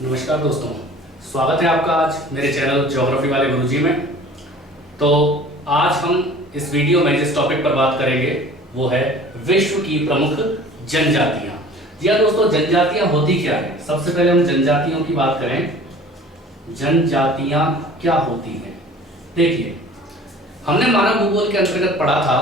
नमस्कार दोस्तों, स्वागत है आपका आज मेरे चैनल ज्योग्राफी वाले गुरुजी में। तो आज हम इस वीडियो में जिस टॉपिक पर बात करेंगे वो है विश्व की प्रमुख जनजातियां। जी हाँ दोस्तों, जनजातियां होती क्या है? सबसे पहले हम जनजातियों की बात करें। जनजातियां क्या होती हैं? देखिए, हमने मानव भूगोल के अंतर्गत पढ़ा था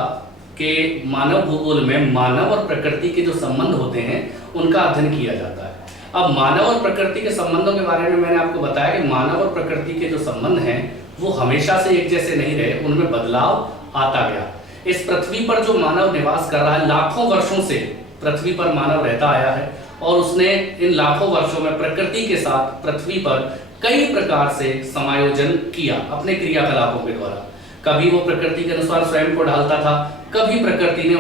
कि मानव भूगोल में मानव और प्रकृति के जो संबंध होते हैं उनका अध्ययन किया जाता है। अब मानव और प्रकृति के संबंधों के बारे में मैंने आपको बताया कि मानव और प्रकृति के जो संबंध हैं वो हमेशा से एक जैसे नहीं रहे, उनमें बदलाव आता गया। इस पृथ्वी पर जो मानव निवास कर रहा है, लाखों वर्षों से पृथ्वी पर मानव रहता आया है और उसने इन लाखों वर्षों में प्रकृति के साथ पृथ्वी पर कई प्रकार से समायोजन किया अपने क्रियाकलापों के द्वारा। कभी वो प्रकृति के अनुसार स्वयं को ढालता था, कभी प्रकृति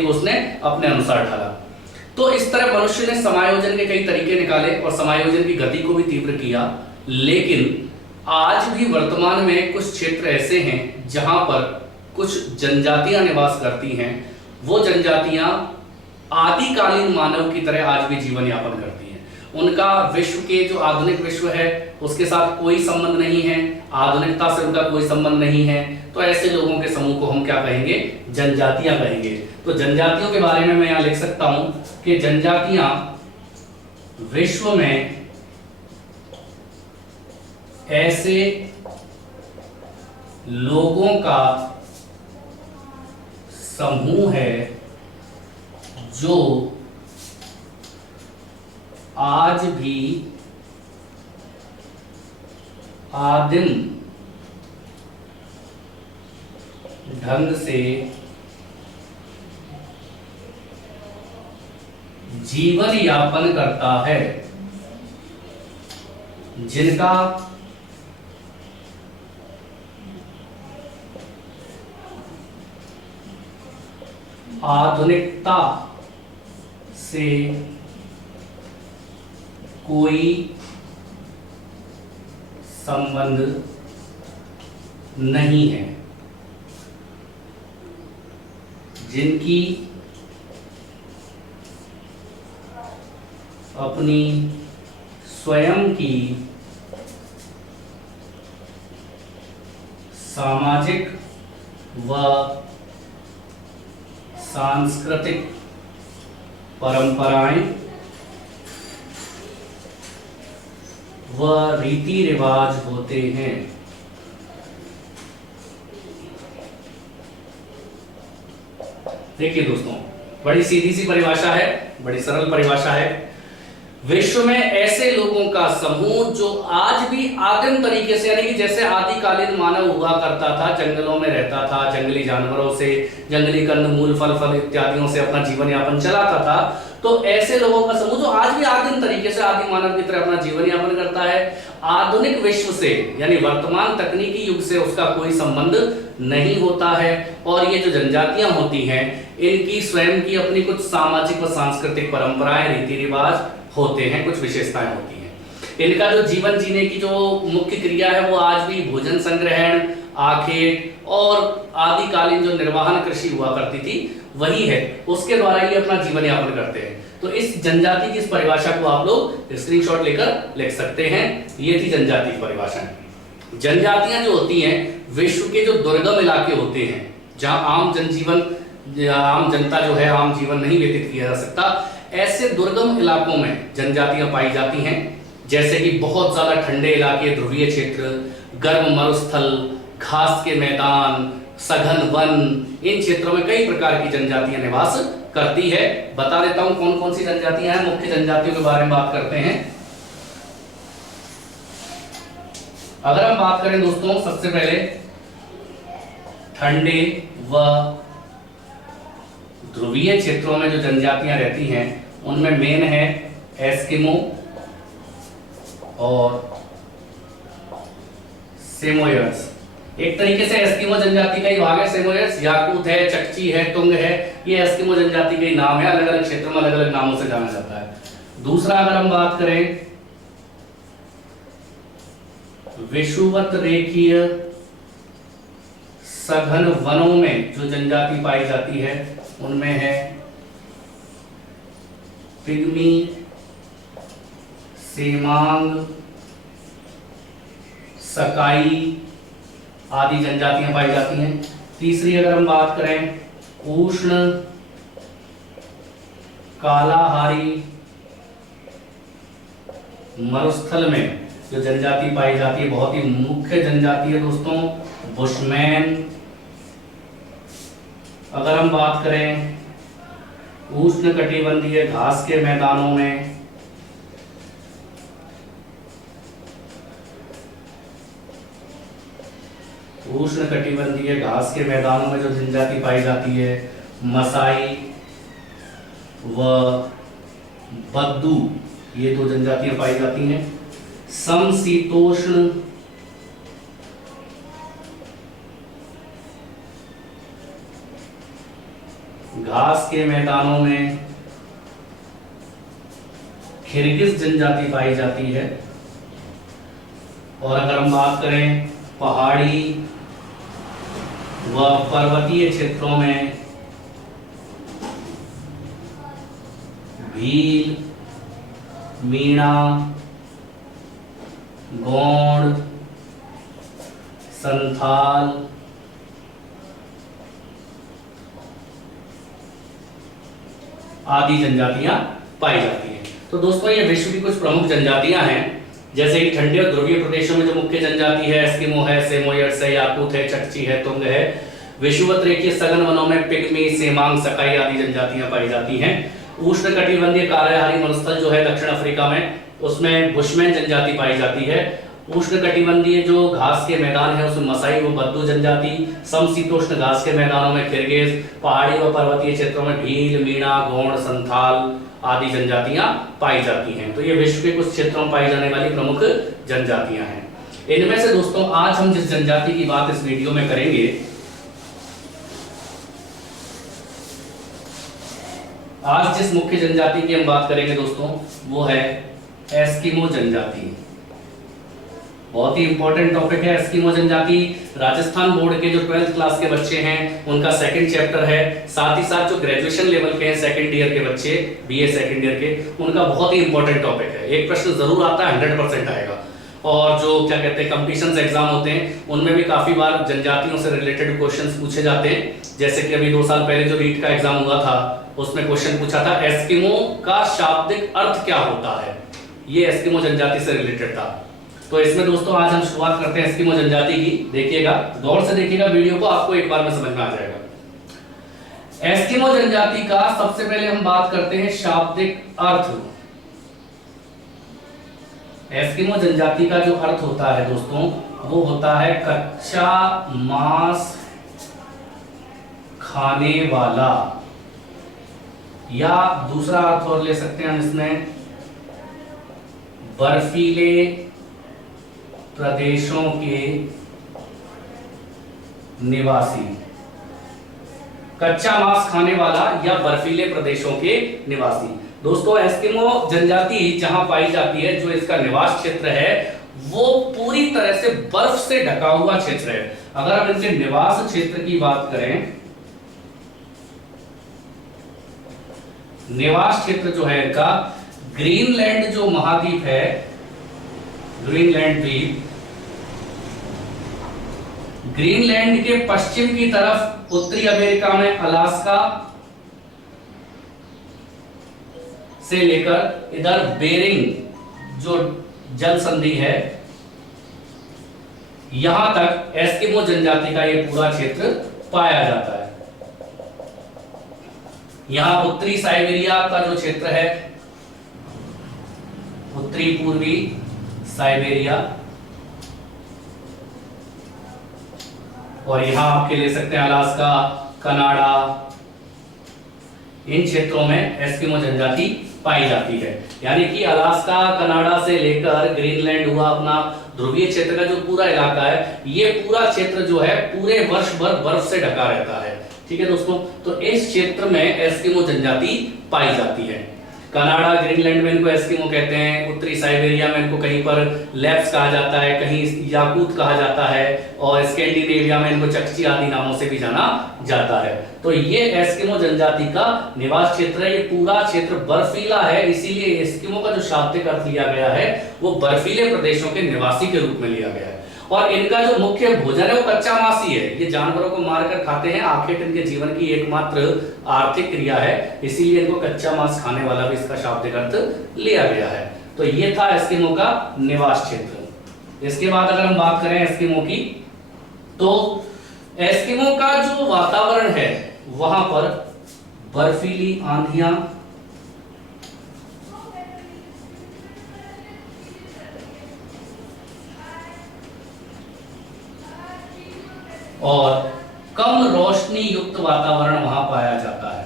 को उसने अपने अनुसार ढाला। तो इस तरह मनुष्य ने समायोजन के कई तरीके निकाले और समायोजन की गति को भी तीव्र किया। लेकिन आज भी वर्तमान में कुछ क्षेत्र ऐसे हैं जहां पर कुछ जनजातियां निवास करती हैं। वो जनजातियां आदिकालीन मानव की तरह आज भी जीवन यापन करती हैं। उनका विश्व के जो आधुनिक विश्व है उसके साथ कोई संबंध नहीं है, आधुनिकता से उनका कोई संबंध नहीं है। तो ऐसे लोगों के समूह को हम क्या कहेंगे? जनजातियां कहेंगे। तो जनजातियों के बारे में मैं यहां लिख सकता हूं कि जनजातियां विश्व में ऐसे लोगों का समूह है जो आज भी आदिम ढंग से जीवन यापन करता है, जिनका आधुनिकता से कोई संबंध नहीं है, जिनकी अपनी स्वयं की सामाजिक व सांस्कृतिक परंपराएं व रीति रिवाज होते हैं। देखिए दोस्तों, बड़ी सीधी सी परिभाषा है, बड़ी सरल परिभाषा है। विश्व में ऐसे लोगों का समूह जो आज भी आदिम तरीके से, यानी कि जैसे आदिकालीन मानव हुआ करता था, जंगलों में रहता था, जंगली जानवरों से, जंगली कंदमूल, फल इत्यादियों से अपना जीवन यापन चलाता था, तो ऐसे लोगों का समूह जो आज भी आदिम तरीके से आदि मानव की तरह अपना जीवन यापन करता है, आधुनिक विश्व से यानी वर्तमान तकनीकी युग से उसका कोई संबंध नहीं होता है। और ये जो जनजातियां होती हैं इनकी स्वयं की अपनी कुछ सामाजिक व सांस्कृतिक परंपराएं, रीति रिवाज होते हैं, कुछ विशेषताएं होती हैं। इनका जो जीवन जीने की जो मुख्य क्रिया है वो आज भी भोजन संग्रहण, आखेट और आदिकालीन जो निर्वाहन कृषि हुआ करती थी वही है, उसके द्वारा ही अपना जीवन यापन करते हैं। तो इस जनजाति की इस परिभाषा को आप लोग स्क्रीनशॉट लेकर लिख सकते हैं। ये थी जनजाति की परिभाषा। जनजातियां जो होती हैं विश्व के जो दुर्गम इलाके होते हैं जहां आम जनता जो है आम जीवन नहीं व्यतीत किया जा सकता, ऐसे दुर्गम इलाकों में जनजातियां पाई जाती हैं। जैसे कि बहुत ज्यादा ठंडे इलाके, ध्रुवीय क्षेत्र, गर्म मरुस्थल, घास के मैदान, सघन वन, इन क्षेत्रों में कई प्रकार की जनजातियां निवास करती है। बता देता हूं कौन कौन सी जनजातियां हैं। मुख्य जनजातियों के बारे में बात करते हैं। अगर हम बात करें दोस्तों, सबसे पहले ठंडे व ध्रुवीय क्षेत्रों में जो जनजातियां रहती हैं उनमें मेन है एस्किमो और सेमोयर्स। एक तरीके से एस्किमो जनजाति का ही भाग है सेमोयर्स। याकूत है, चकची है, तुंग है, ये एस्किमो जनजाति के नाम है। अलग अलग क्षेत्रों में अलग अलग नामों से जाना जाता है। दूसरा अगर हम बात करें विषुवत रेखीय सघन वनों में जो जनजाति पाई जाती है उनमें है पिग्मी सेमांग, सकाई आदि जनजातियां पाई जाती हैं। तीसरी अगर हम बात करें उष्ण कालाहारी मरुस्थल में जो जनजाति पाई जाती है, बहुत ही मुख्य जनजाति है दोस्तों, बुशमैन। अगर हम बात करें उष्णकटिबंधीय घास के मैदानों में उष्णकटिबंधीय घास के मैदानों में जो जनजाति पाई जाती है, मसाई व बद्दू, ये दो जनजातियां पाई जाती हैं। समशीतोष्ण घास के मैदानों में किर्गिज जनजाति पाई जाती है। और अगर हम बात करें पहाड़ी व पर्वतीय क्षेत्रों में भील, मीणा, गोंड, संथाल आदि जनजातियां पाई जाती हैं। तो दोस्तों ये विश्व की कुछ प्रमुख जनजातियां हैं, जैसे कि ठंडे और ध्रुवीय प्रदेशों में जो मुख्य जनजाति है एस्किमो है, सेमोयड्स है, याकूत है, चकची है, तुंग है। विषुवत रेखीय सघन वनों में पिग्मी, सेमांग, सकाई आदि जनजातियां पाई जाती हैं। उष्णकटिबंधीय कालाहारी मरुस्थल जो है दक्षिण अफ्रीका में, उसमें बुशमैन जनजाति पाई जाती है। उष्णकटिबंधीय जो घास के मैदान है उसमें मसाई व बद्दू जनजाति। समशीतोष्ण घास के मैदानों में किर्गिज, पहाड़ी व पर्वतीय क्षेत्रों में भील, मीणा, गोंड, संथाल आदि जनजातियां पाई जाती हैं। तो ये विश्व के कुछ क्षेत्रों में पाई जाने वाली प्रमुख जनजातियां हैं। इनमें से दोस्तों आज हम जिस जनजाति की बात इस वीडियो में करेंगे, आज जिस मुख्य जनजाति की हम बात करेंगे दोस्तों वो है एस्किमो जनजाति। बहुत ही इंपॉर्टेंट टॉपिक है एस्किमो जनजाति। राजस्थान बोर्ड के जो 12th क्लास के बच्चे हैं उनका सेकंड चैप्टर है, साथ ही साथ जो ग्रेजुएशन लेवल के हैं सेकंड ईयर के बच्चे, बीए सेकंड ईयर के, उनका बहुत ही इंपॉर्टेंट टॉपिक है। एक प्रश्न जरूर आता है, 100% आएगा। और जो क्या कहते हैं कंपटीशन एग्जाम होते हैं उनमें भी काफी बार जनजातियों से रिलेटेड क्वेश्चंस पूछे जाते हैं। जैसे कि अभी 2 साल पहले जो रीट का एग्जाम हुआ था उसमें क्वेश्चन पूछा था एस्किमो का शाब्दिक अर्थ क्या होता है, ये एस्किमो जनजाति से रिलेटेड था। तो इसमें दोस्तों आज हम शुरुआत करते हैं एस्किमो जनजाति की। देखिएगा, गौर से देखिएगा वीडियो को, आपको एक बार में समझ में आ जाएगा। एस्किमो जनजाति का सबसे पहले हम बात करते हैं शाब्दिक अर्थ। एस्किमो जनजाति का जो अर्थ होता है दोस्तों वो होता है कच्चा मांस खाने वाला, या दूसरा अर्थ और ले सकते हैं हम इसमें बर्फीले प्रदेशों के निवासी। कच्चा मांस खाने वाला या बर्फीले प्रदेशों के निवासी। दोस्तों एस्किमो जनजाति जहां पाई जाती है, जो इसका निवास क्षेत्र है वो पूरी तरह से बर्फ से ढका हुआ क्षेत्र है। अगर हम इनके निवास क्षेत्र की बात करें, निवास क्षेत्र जो है इनका ग्रीनलैंड जो महाद्वीप है, ग्रीनलैंड द्वीप, ग्रीनलैंड के पश्चिम की तरफ उत्तरी अमेरिका में अलास्का से लेकर इधर बेरिंग जो जल संधि है यहां तक एस्किमो जनजाति का ये पूरा क्षेत्र पाया जाता है। यहां उत्तरी साइबेरिया का जो क्षेत्र है, उत्तरी पूर्वी साइबेरिया, और यहां आपके ले सकते हैं अलास्का, कनाडा, इन क्षेत्रों में एस्किमो जनजाति पाई जाती है। यानी कि अलास्का, कनाडा से लेकर ग्रीनलैंड हुआ अपना ध्रुवीय क्षेत्र का जो पूरा इलाका है, ये पूरा क्षेत्र जो है पूरे वर्ष भर बर्फ से ढका रहता है। ठीक है दोस्तों, तो इस क्षेत्र में एस्किमो जनजाति पाई जाती है। कनाडा ग्रीनलैंड में इनको एस्किमो कहते हैं, उत्तरी साइबेरिया में इनको कहीं पर लैप्स कहा जाता है, कहीं याकूत कहा जाता है, और स्कैंडिनेविया में इनको चकची आदि नामों से भी जाना जाता है। तो ये एस्किमो जनजाति का निवास क्षेत्र है। ये पूरा क्षेत्र बर्फीला है, इसीलिए एस्किमो का जो शाब्दिक अर्थ लिया गया है वो बर्फीले प्रदेशों के निवासी के रूप में लिया गया है। और इनका जो मुख्य भोजन है वो कच्चा मांस ही है। ये जानवरों को मारकर खाते हैं, आखेट इनके जीवन की एकमात्र आर्थिक क्रिया है, इसीलिए इनको कच्चा मांस खाने वाला भी इसका शाब्दिक अर्थ लिया गया है। तो ये था एस्किमो का निवास क्षेत्र। इसके बाद अगर हम बात करें एस्किमो की, तो एस्किमो का जो वातावरण है वहां पर बर्फीली आंधियां, और कम रोशनी युक्त वातावरण वहां पाया जाता है।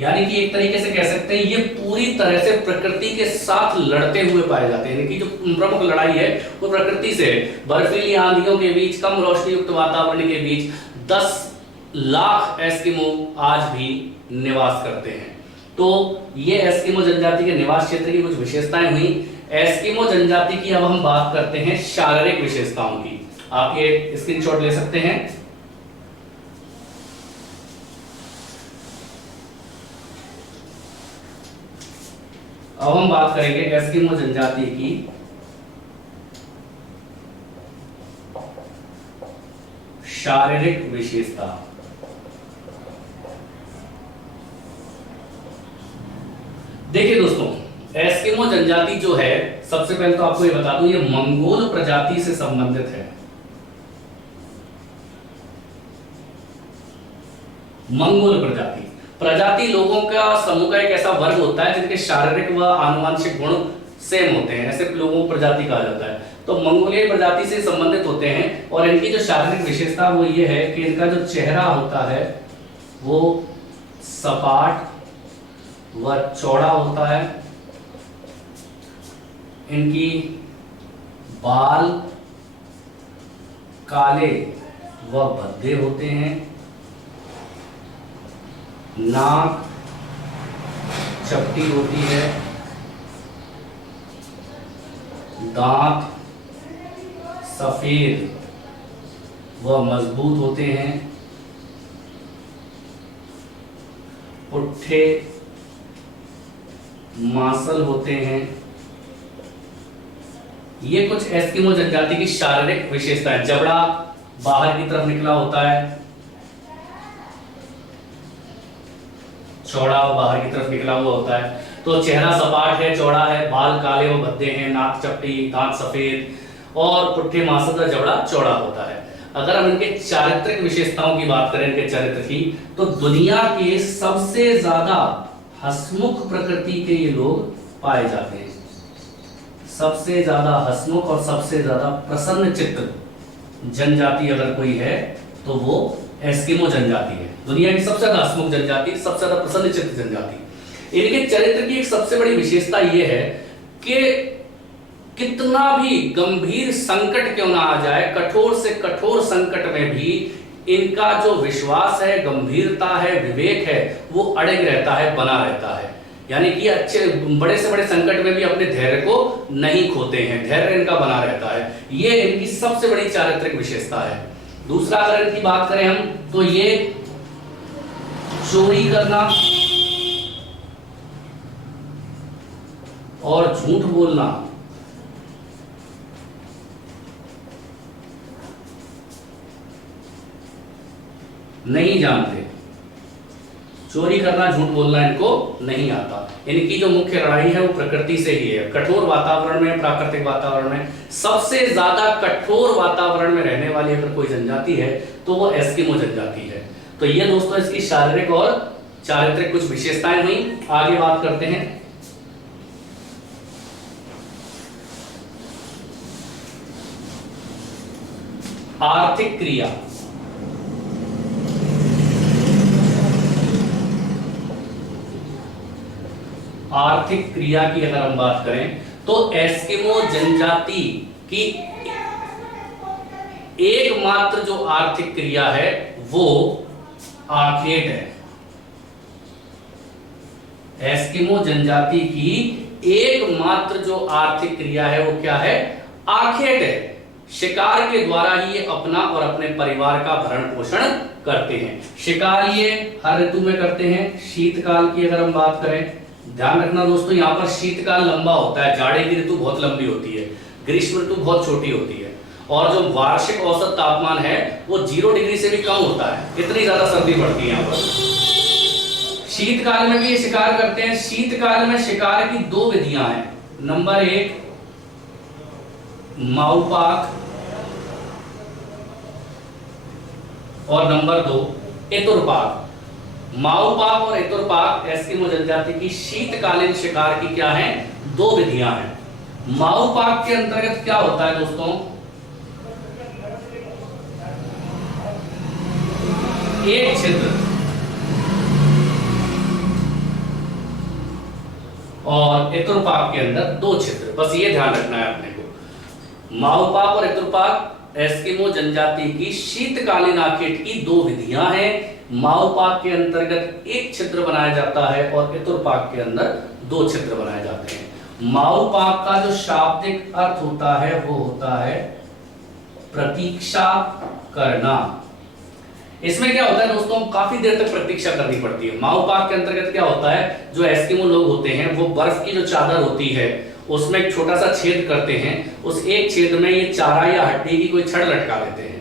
यानी कि एक तरीके से कह सकते हैं ये पूरी तरह से प्रकृति के साथ लड़ते हुए पाए जाते हैं। इनकी जो प्रमुख लड़ाई है वो प्रकृति से, बर्फीली आंधियों के बीच, कम रोशनी युक्त वातावरण के बीच 10 लाख एस्किमो आज भी निवास करते हैं। तो ये एस्किमो जनजाति के निवास क्षेत्र की कुछ विशेषताएं हुई। एस्किमो जनजाति की अब हम बात करते हैं शारीरिक विशेषताओं की। आप ये स्क्रीनशॉट ले सकते हैं। अब हम बात करेंगे एस्किमो जनजाति की शारीरिक विशेषता। देखिए दोस्तों, एस्किमो जनजाति जो है, सबसे पहले तो आपको ये बता दूं, ये मंगोल प्रजाति से संबंधित है। मंगोल प्रजाति, प्रजाति लोगों का समूह का एक ऐसा वर्ग होता है जिनके शारीरिक व आनुवंशिक गुण सेम होते हैं, ऐसे लोगों को प्रजाति कहा जाता है। तो मंगोलिय प्रजाति से संबंधित होते हैं, और इनकी जो शारीरिक विशेषता वो ये है कि इनका जो चेहरा होता है वो सपाट व चौड़ा होता है। इनकी बाल काले व भद्दे होते हैं। नाक चपटी होती है। दांत सफेद व मजबूत होते हैं। पुट्ठे मांसल होते हैं। ये कुछ एस्किमो जनजाति की शारीरिक विशेषता है। जबड़ा बाहर की तरफ निकला होता है, चौड़ा और बाहर की तरफ निकला हुआ होता है। तो चेहरा सपाट है, चौड़ा है, बाल काले व भद्दे हैं, नाक चपटी, दांत सफेद और पुट्ठे मांसल का जबड़ा चौड़ा होता है। अगर हम इनके चारित्रिक विशेषताओं की बात करें, इनके चरित्र की, तो दुनिया के सबसे ज्यादा हंसमुख प्रकृति के ये लोग पाए जाते हैं। सबसे ज्यादा हंसमुख और सबसे ज्यादा प्रसन्न चित्त जनजाति अगर कोई है तो वो एस्किमो जनजाति है। दुनिया की सबसे ज्यादा हंसमुख जनजाति, सबसे ज्यादा प्रसन्न चित्त जनजाति। इनके चरित्र की एक सबसे बड़ी विशेषता ये है कि कितना भी गंभीर संकट क्यों ना आ जाए, कठोर से कठोर संकट में भी इनका जो विश्वास है, गंभीरता है, विवेक है, वो अड़िग रहता है, बना रहता है। यानी कि अच्छे बड़े से बड़े संकट में भी अपने धैर्य को नहीं खोते हैं, धैर्य इनका बना रहता है। ये इनकी सबसे बड़ी चारित्रिक विशेषता है। दूसरा अगर इनकी बात करें हम, तो ये चोरी करना और झूठ बोलना नहीं जानते। चोरी करना, झूठ बोलना इनको नहीं आता। इनकी जो मुख्य लड़ाई है वो प्रकृति से ही है। कठोर वातावरण में, प्राकृतिक वातावरण में, सबसे ज्यादा कठोर वातावरण में रहने वाली अगर कोई जनजाति है तो वो एस्किमो जनजाति है। तो ये दोस्तों इसकी शारीरिक और चारित्रिक कुछ विशेषताएं हुई। आगे बात करते हैं। आर्थिक क्रिया। आर्थिक क्रिया की अगर हम बात करें तो एस्किमो जनजाति की एकमात्र जो आर्थिक क्रिया है वो आखेट है। एस्किमो जनजाति की एकमात्र जो आर्थिक क्रिया है वो क्या है? आखेट है। शिकार के द्वारा ही ये अपना और अपने परिवार का भरण पोषण करते हैं। शिकार ये हर ऋतु में करते हैं। शीतकाल की अगर हम बात करें, ध्यान रखना दोस्तों, यहाँ पर शीतकाल लंबा होता है, जाड़े की ऋतु बहुत लंबी होती है, ग्रीष्म ऋतु बहुत छोटी होती है, और जो वार्षिक औसत तापमान है वो 0 डिग्री से भी कम होता है, इतनी ज्यादा सर्दी पड़ती है यहाँ पर। शीतकाल में भी ये शिकार करते हैं। शीतकाल में शिकार की 2 विधियां हैं। नंबर 1 माऊपाक और नंबर 2 एतुरपाक। माऊपाक और एतुरपाक एस्किमो जनजाति की शीतकालीन शिकार की क्या है? 2 विधियां हैं। माऊपाक के अंतर्गत क्या होता है दोस्तों? एक छिद्र और एतुरपाक के अंदर 2 छिद्र, बस ये ध्यान रखना है अपने को। माऊपाक और एतुरपाक एस्किमो जनजाति की शीतकालीन आखेट की 2 विधियां हैं। माऊपाक के अंतर्गत 1 छिद्र बनाया जाता है और एतुरपाक के अंदर 2 छिद्र बनाए जाते हैं। माऊपाक का जो शाब्दिक अर्थ होता है वो होता है प्रतीक्षा करना। इसमें क्या होता है दोस्तों? काफी देर तक प्रतीक्षा करनी पड़ती है। माऊपाक के अंतर्गत क्या होता है, जो एस्किमो लोग होते हैं वो बर्फ की जो चादर होती है उसमें एक छोटा सा छेद करते हैं, उस एक छेद में ये चारा या हड्डी की कोई छड़ लटका देते हैं।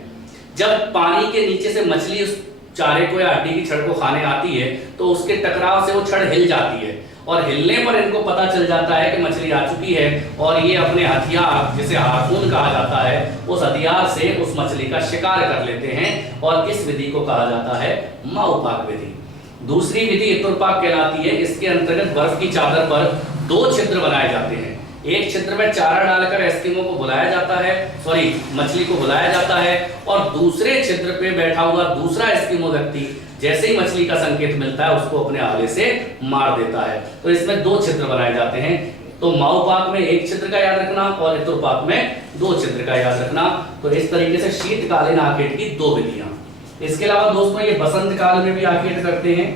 जब पानी के नीचे से मछली उस चारे को या हड्डी की छड़ को खाने आती है तो उसके टकराव से वो छड़ हिल जाती है, और हिलने पर इनको पता चल जाता है कि मछली आ चुकी है, और ये अपने हथियार, जिसे हार्पून कहा जाता है, उस हथियार से उस मछली का शिकार कर लेते हैं, और इस विधि को कहा जाता है माऊपाक विधि। दूसरी विधि एतुरपाक कहलाती है। इसके अंतर्गत बर्फ की चादर पर 2 छिद्र बनाए जाते हैं। एक छिद्र में चारा डालकर एस्किमो को बुलाया जाता है, मछली को बुलाया जाता है, और दूसरे छिद्र पे बैठा हुआ दूसरा एस्किमो व्यक्ति जैसे ही मछली का संकेत मिलता है उसको अपने आले से मार देता है। तो इसमें 2 छिद्र बनाए जाते हैं। तो माऊपाक में 1 छिद्र का याद रखना और एतुरपाक में 2 छिद्र का याद रखना। तो इस तरीके से शीतकालीन आखेट की 2 विधियां। इसके अलावा दोस्तों ये बसंत काल में भी आखेट करते हैं।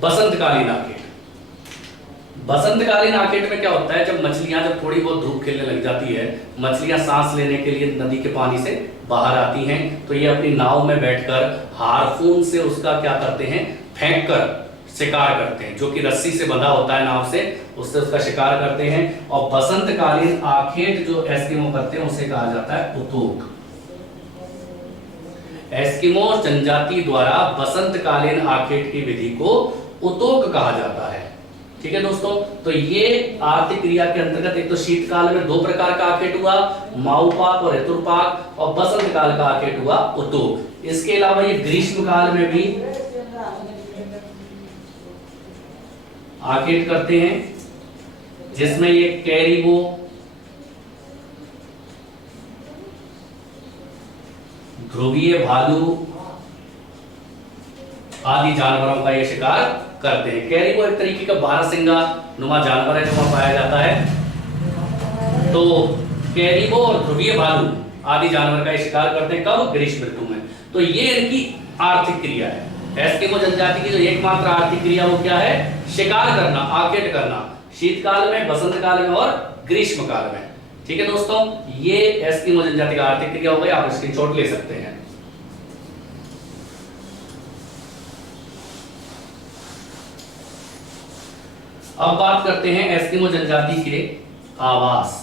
बसंतकालीन आखेट। बसंतकालीन आखेट में क्या होता है, जब मछलियां जब थोड़ी बहुत धूप खिलने लग जाती है, मछलियां सांस लेने के लिए नदी के पानी से बाहर आती हैं, तो ये अपनी नाव में बैठकर हार्पून से उसका क्या करते हैं, फेंक कर शिकार करते हैं, जो कि रस्सी से बंधा होता है नाव से, उससे उसका शिकार करते हैं। और बसंतकालीन आखेट जो एस्किमो करते हैं उसे कहा जाता है उतोक। एस्किमो जनजाति द्वारा बसंतकालीन आखेट की विधि को उतोक कहा जाता है। ठीक है दोस्तों, तो ये आर्थिक क्रिया के अंतर्गत एक तो शीतकाल में 2 प्रकार का आखेट हुआ, माऊपाक और एतुरपाक, और बसंत काल का आखेट हुआ उतोक। इसके अलावा ये ग्रीष्म काल में भी आखेट करते हैं, जिसमें ये कैरिबो, ध्रुवीय भालू आदि जानवरों का ये शिकार करते हैं। कैरिबो एक तरीके का बारहसिंगा नुमा जानवर है जो वहां पाया जाता है। तो कैरिबो और ध्रुवीय भालू आदि जानवर का ये शिकार करते हैं, कब? ग्रीष्म ऋतु में। तो ये इनकी आर्थिक क्रिया है। एस्किमो जनजाति की जो एकमात्र आर्थिक क्रिया वो क्या है? शिकार करना, आखेट करना, शीतकाल में, बसंत काल में और ग्रीष्म काल में। ठीक है दोस्तों, ये एस्किमो जनजाति का आर्थिक क्रिया हो गई, आप स्क्रीनशॉट ले सकते हैं। अब बात करते हैं एस्किमो जनजाति के आवास।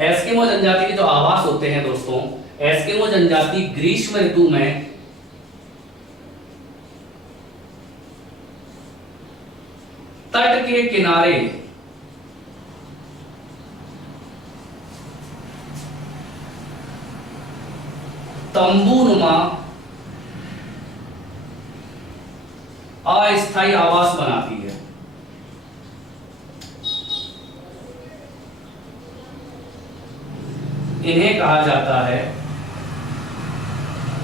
एस्किमो जनजाति के जो आवास होते हैं दोस्तों, एस्किमो जनजाति ग्रीष्म ऋतु में तट के किनारे तंबूनुमा अस्थायी आवास बनाती है। इन्हें कहा जाता है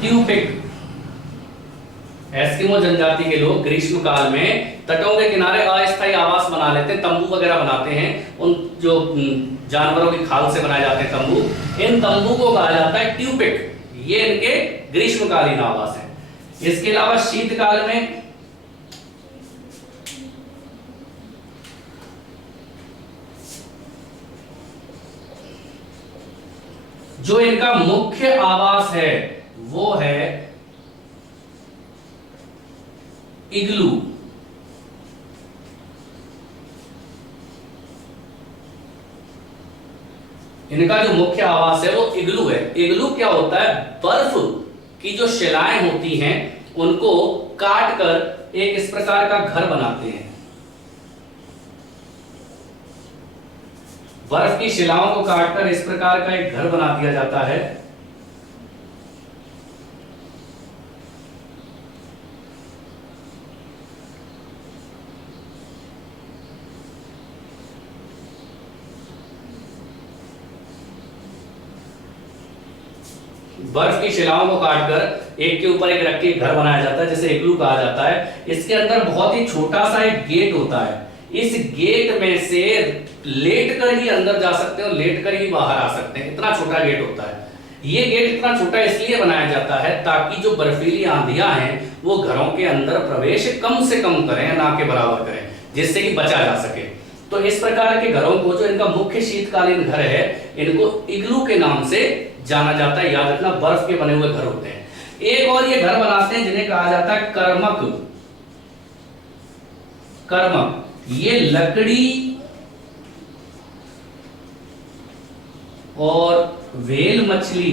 ट्यूपिक। एस्किमो जनजाति के लोग ग्रीष्म काल में तटों के किनारे अस्थायी आवास बनाते बना लेते हैं, तंबू वगैरह बनाते हैं, उन जो जानवरों की खाल से बनाए जाते हैं तंबू, इन तंबू को कहा जाता है ट्यूपिक। ये इनके ग्रीष्मकालीन आवास है। इसके अलावा शीतकाल में जो इनका मुख्य आवास है वो है इग्लू। इनका जो मुख्य आवास है वो इग्लू है। इग्लू क्या होता है? बर्फ की जो शिलाएं होती हैं उनको काट कर एक इस प्रकार का घर बनाते हैं। बर्फ की शिलाओं को काटकर इस प्रकार का एक घर बना दिया जाता है। बर्फ की शिलाओं को काटकर एक के ऊपर एक रख के घर बनाया जाता है, जिसे इग्लू कहा जाता है। इसके अंदर बहुत ही छोटा सा एक गेट होता है। इस गेट में से लेट कर ही अंदर जा सकते हैं और लेट कर ही बाहर आ सकते हैं, इतना छोटा गेट होता है। ये गेट इतना छोटा इसलिए बनाया जाता है ताकि जो बर्फीली आंधियां हैं वो घरों के अंदर प्रवेश कम से कम करें, ना के बराबर करें, जिससे कि बचा जा सके। तो इस प्रकार के घरों को, जो इनका मुख्य शीतकालीन घर है, इनको इग्लू के नाम से जाना जाता है। याद रखना, बर्फ के बने हुए घर होते हैं। एक और ये घर बनाते हैं जिन्हें कहा जाता है कर्मक। कर्मक ये लकड़ी और व्हेल मछली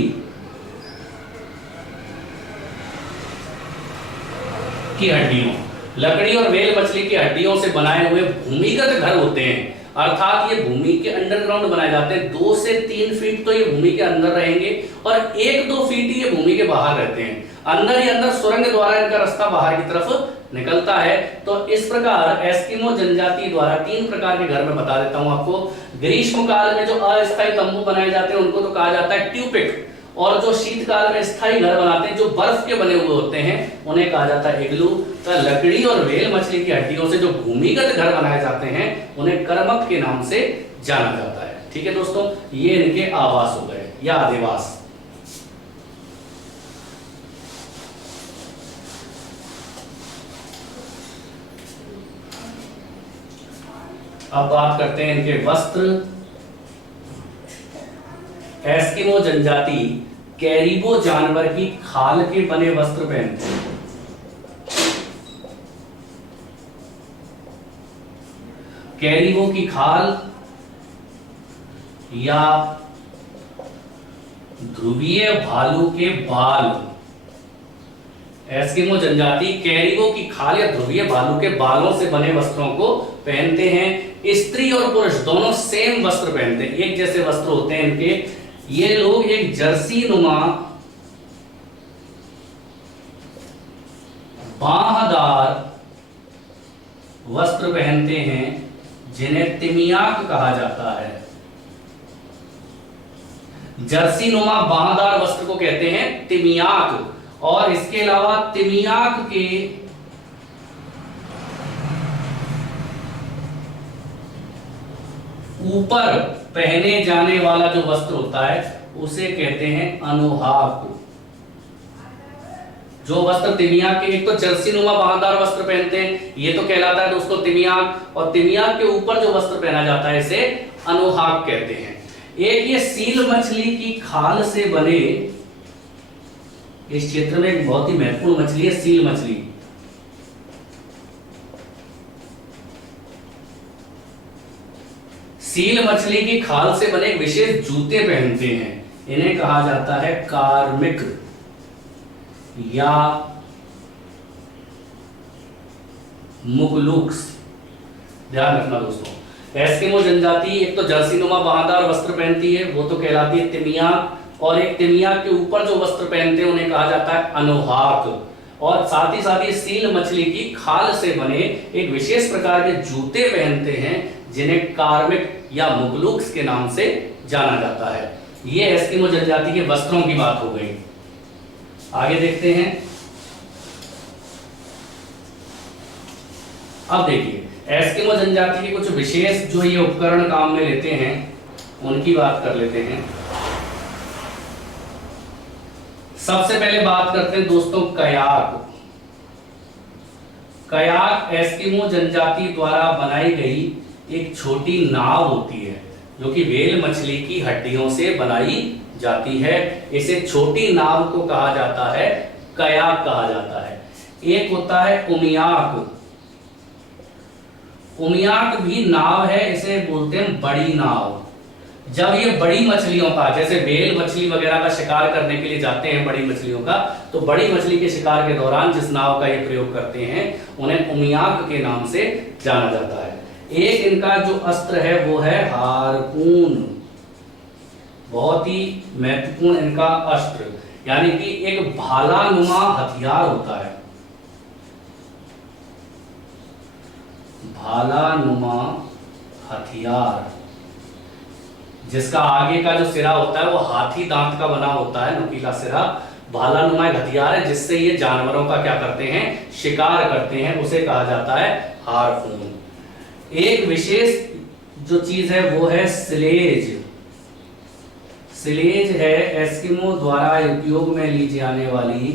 की हड्डियों, लकड़ी और व्हेल मछली की हड्डियों से बनाए हुए भूमिगत घर होते हैं। अर्थात ये भूमि के अंडरग्राउंड बनाए जाते हैं। 2 से 3 फीट तो ये भूमि के अंदर रहेंगे और 1-2 फीट ही ये भूमि के बाहर रहते हैं। अंदर ही अंदर सुरंग द्वारा इनका रास्ता बाहर की तरफ निकलता है। तो इस प्रकार एस्किमो जनजाति द्वारा 3 प्रकार के घर में बता देता हूं आपको। ग्रीष्म काल में जो अस्थायी तंबू बनाए जाते हैं उनको तो कहा जाता है ट्यूपिक, और जो शीतकाल में स्थायी घर बनाते हैं जो बर्फ के बने हुए होते हैं उन्हें कहा जाता है इग्लू। तो लकड़ी और व्हेल मछली की हड्डियों से जो भूमिगत घर बनाए जाते हैं उन्हें कर्मक के नाम से जाना जाता है। ठीक है दोस्तों, ये इनके आवास हो गए या आदिवास। अब बात करते हैं इनके वस्त्र। एस्किमो जनजाति कैरिबो जानवर की खाल के बने वस्त्र पहनते हैं। कैरिबो की खाल या ध्रुवीय भालू के बाल। एस्किमो जनजाति कैरिबो की खाल या ध्रुवीय भालू के बालों से बने वस्त्रों को पहनते हैं। स्त्री और पुरुष दोनों सेम वस्त्र पहनते हैं, एक जैसे वस्त्र होते हैं इनके। ये लोग एक जर्सी नुमा बाहदार वस्त्र पहनते हैं जिन्हें तिमियाक कहा जाता है। जर्सी नुमा बाहदार वस्त्र को कहते हैं तिमियाक। और इसके अलावा तिमियाक के ऊपर पहने जाने वाला जो वस्त्र होता है उसे कहते हैं अनुहाक। जो वस्त्र तिमियाक के, एक तो जर्सी नुमा बाहदार वस्त्र पहनते हैं, ये तो कहलाता है दोस्तों तिमियाक, और तिमियाक के ऊपर जो वस्त्र पहना जाता है इसे अनुहाक कहते हैं। एक ये सील मछली की खाल से बने, इस क्षेत्र में एक बहुत ही महत्वपूर्ण मछली है सील मछली। सील मछली की खाल से बने विशेष जूते पहनते हैं, इन्हें कहा जाता है कार्मिक या मुगलुक्स। ध्यान रखना दोस्तों, एस्किमो जनजाति एक तो जर्सी नुमा बाहदार वस्त्र पहनती है, वो तो कहलाती है तिमियाक, और एक तिमियाक के ऊपर जो वस्त्र पहनते हैं उन्हें कहा जाता है अनुहाक। और साथ ही सील मछली की खाल से बने एक विशेष प्रकार के जूते पहनते हैं जिन्हें कार्मिक या मुगलुक्स के नाम से जाना जाता है। ये एस्किमो जनजाति के वस्त्रों की बात हो गई। आगे देखते हैं। अब देखिए, एस्किमो जनजाति के कुछ विशेष जो ये उपकरण काम में लेते हैं उनकी बात कर लेते हैं। सबसे पहले बात करते हैं दोस्तों कयाक। कयाक एस्किमो जनजाति द्वारा बनाई गई एक छोटी नाव होती है जो कि व्हेल मछली की हड्डियों से बनाई जाती है। इसे छोटी नाव को कहा जाता है कयाक कहा जाता है। एक होता है उमियाक। उमियाक भी नाव है, इसे बोलते हैं बड़ी नाव। जब ये बड़ी मछलियों का जैसे व्हेल मछली वगैरह का शिकार करने के लिए जाते हैं बड़ी मछलियों का, तो बड़ी मछली के शिकार के दौरान जिस नाव का ये प्रयोग करते हैं उन्हें उमियाक के नाम से जाना जाता है। एक इनका जो अस्त्र है वो है हारपून। बहुत ही महत्वपूर्ण इनका अस्त्र, यानी कि एक भालानुमा हथियार होता है। भालानुमा हथियार, जिसका आगे का जो सिरा होता है वो हाथी दांत का बना होता है, नुकीला सिरा। भालानुमा एक हथियार है जिससे ये जानवरों का क्या करते हैं, शिकार करते हैं, उसे कहा जाता है हारपून। एक विशेष जो चीज है वो है स्लेज। स्लेज है एस्किमो द्वारा उपयोग में ली जाने वाली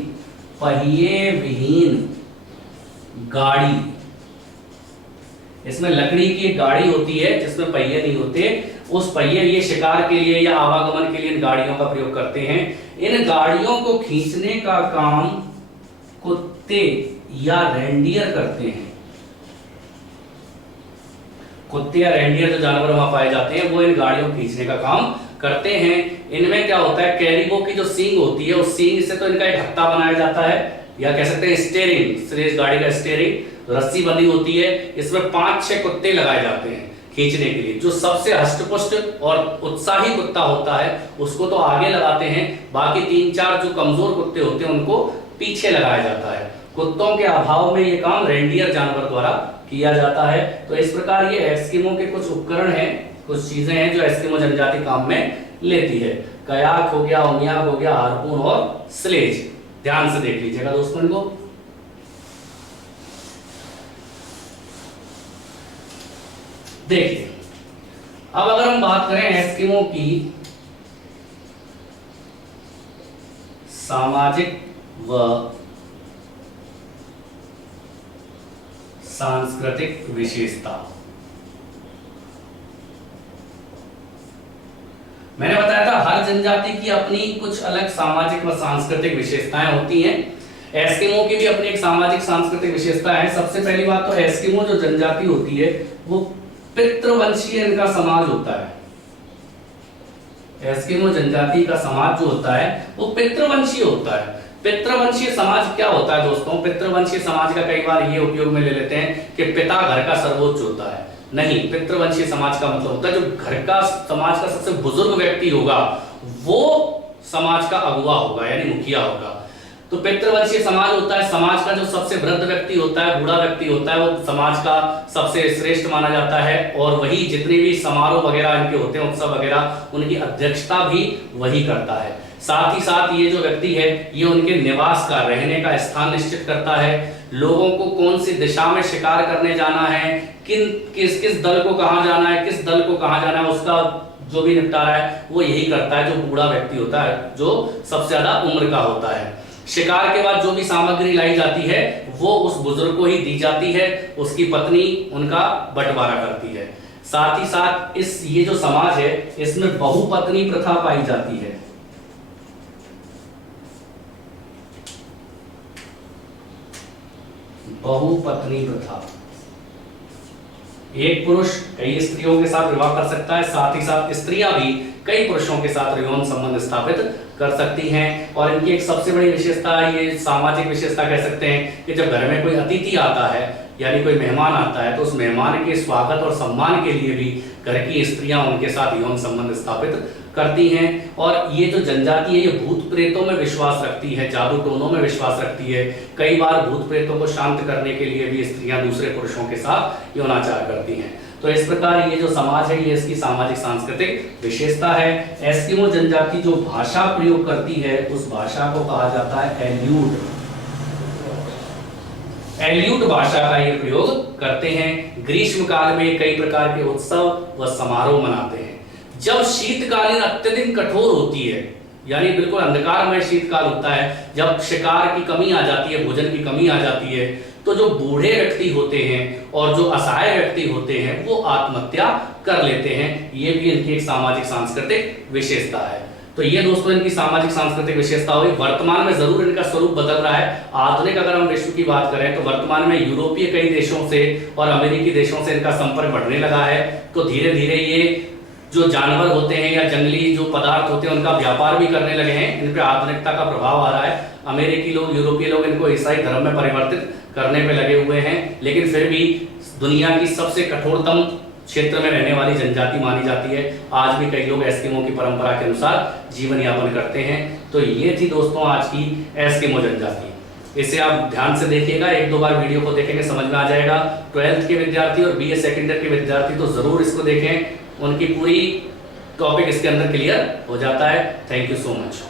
पहिए विहीन गाड़ी। इसमें लकड़ी की एक गाड़ी होती है जिसमें पहिए नहीं होते। उस पहिए ये शिकार के लिए या आवागमन के लिए इन गाड़ियों का प्रयोग करते हैं। इन गाड़ियों को खींचने का काम कुत्ते या रेंडियर करते हैं। कुत्ते या रेंडियर जो जानवर वहां पाए जाते हैं वो इन गाड़ियों को खींचने का काम करते हैं। इनमें क्या होता है, कैरिबो की जो सींग होती है उस सींग से तो इनका एक हत्था बनाया जाता है, या कह सकते हैं स्टीयरिंग, इस गाड़ी का स्टीयरिंग रस्सी बंधी होती है। इसमें 5-6 कुत्ते लगाए जाते हैं खींचने के लिए। जो सबसे हष्टपुष्ट और उत्साही कुत्ता होता है उसको तो आगे लगाते हैं, बाकी 3-4 जो कमजोर कुत्ते होते हैं उनको पीछे लगाया जाता है। कुत्तों के अभाव में ये काम रेंडियर जानवर द्वारा किया जाता है। तो इस प्रकार ये एस्किमो के कुछ उपकरण हैं, कुछ चीजें हैं जो एस्किमो जनजाति काम में लेती है। कयाक हो गया, उमियाक हो गया, हारपून और स्लेज। ध्यान से देख लीजिएगा दोस्तों इनको। देखिए, अब अगर हम बात करें एस्किमो की सामाजिक व सांस्कृतिक विशेषता। मैंने बताया था हर जनजाति की अपनी कुछ अलग सामाजिक व सांस्कृतिक विशेषताएं होती हैं। एस्किमो की भी अपनी एक सामाजिक सांस्कृतिक विशेषता है। सबसे पहली बात तो एस्किमो जो जनजाति होती है वो पितृवंशीय इनका समाज होता है। एस्किमो जनजाति का समाज जो होता है वो पितृवंशीय होता है। पितृवंशीय समाज क्या होता है दोस्तों? पितृवंशीय समाज का कई बार ये उपयोग में ले लेते हैं कि पिता घर का सर्वोच्च होता है। नहीं, पितृवंशीय समाज का मतलब होता है जो घर का समाज का सबसे बुजुर्ग व्यक्ति होगा वो समाज का अगुवा होगा, यानी मुखिया होगा। तो पितृवंशीय समाज होता है, समाज का जो सबसे वृद्ध व्यक्ति होता है, बूढ़ा व्यक्ति होता है, वो समाज का सबसे श्रेष्ठ माना जाता है। और वही जितने भी समारोह वगैरह इनके होते हैं, उत्सव वगैरह, उनकी अध्यक्षता भी वही करता है। साथ ही साथ ये जो व्यक्ति है ये उनके निवास का, रहने का स्थान निश्चित करता है। लोगों को कौन सी दिशा में शिकार करने जाना है, किस किस दल को कहां जाना है, किस दल को कहां जाना है, उसका जो भी निपटारा है वो यही करता है जो बूढ़ा व्यक्ति होता है, जो सबसे ज्यादा उम्र का होता है। शिकार के बाद जो भी सामग्री लाई जाती है वो उस बुजुर्ग को ही दी जाती है, उसकी पत्नी उनका बंटवारा करती है। साथ ही साथ ये जो समाज है इसमें बहुपत्नी प्रथा पाई जाती है। बहुपत्नी प्रथा, एक पुरुष कई स्त्रियों के साथ विवाह कर सकता है, साथ ही साथ स्त्रियां भी कई पुरुषों के साथ यौन संबंध स्थापित कर सकती हैं। और इनकी एक सबसे बड़ी विशेषता, ये सामाजिक विशेषता कह सकते हैं कि जब घर में कोई अतिथि आता है यानी कोई मेहमान आता है तो उस मेहमान के स्वागत और सम्मान के लिए भी घर की स्त्रियां उनके साथ यौन संबंध स्थापित करती हैं। और ये जो जनजाति है ये भूत प्रेतों में विश्वास रखती है, जादू टोनों में विश्वास रखती है। कई बार भूत प्रेतों को शांत करने के लिए भी स्त्रियां दूसरे पुरुषों के साथ यौनाचार करती हैं। तो इस प्रकार ये जो समाज है ये इसकी सामाजिक सांस्कृतिक विशेषता है। एस्किमो जनजाति जो भाषा प्रयोग करती है उस भाषा को कहा जाता है एल्यूट। एल्यूट भाषा का ये प्रयोग करते हैं। ग्रीष्म काल में कई प्रकार के उत्सव व समारोह मनाते हैं। जब शीतकालीन अत्यधिक कठोर होती है, यानी बिल्कुल अंधकारमय शीतकाल होता है, जब शिकार की कमी आ जाती है, भोजन की कमी आ जाती है, तो जो बूढ़े व्यक्ति होते हैं और जो असहाय व्यक्ति होते हैं वो आत्महत्या कर लेते हैं। ये भी इनकी एक सामाजिक सांस्कृतिक विशेषता है। तो ये दोस्तों इनकी सामाजिक सांस्कृतिक विशेषता हुई। वर्तमान में जरूर इनका स्वरूप बदल रहा है। आधुनिक अगर हम विश्व की बात करें तो वर्तमान में यूरोपीय कई देशों से और अमेरिकी देशों से इनका संपर्क बढ़ने लगा है। तो धीरे धीरे ये जो जानवर होते हैं या जंगली जो पदार्थ होते हैं उनका व्यापार भी करने लगे हैं। इन पे आधुनिकता का प्रभाव आ रहा है। अमेरिकी लोग, यूरोपीय लोग इनको ईसाई धर्म में परिवर्तित करने पे लगे हुए हैं, लेकिन फिर भी दुनिया की सबसे कठोरतम क्षेत्र में रहने वाली जनजाति मानी जाती है। आज भी कई लोग एस्किमो की परंपरा के अनुसार जीवन यापन करते हैं। तो ये थी दोस्तों आज की एस्किमो जनजाति। इसे आप ध्यान से देखिएगा, एक दो बार वीडियो को देखेंगे समझ में आ जाएगा। 12th के विद्यार्थी और BA सेकेंड ईयर के विद्यार्थी तो जरूर इसको देखें, उनकी पूरी टॉपिक इसके अंदर क्लियर हो जाता है। Thank you so much.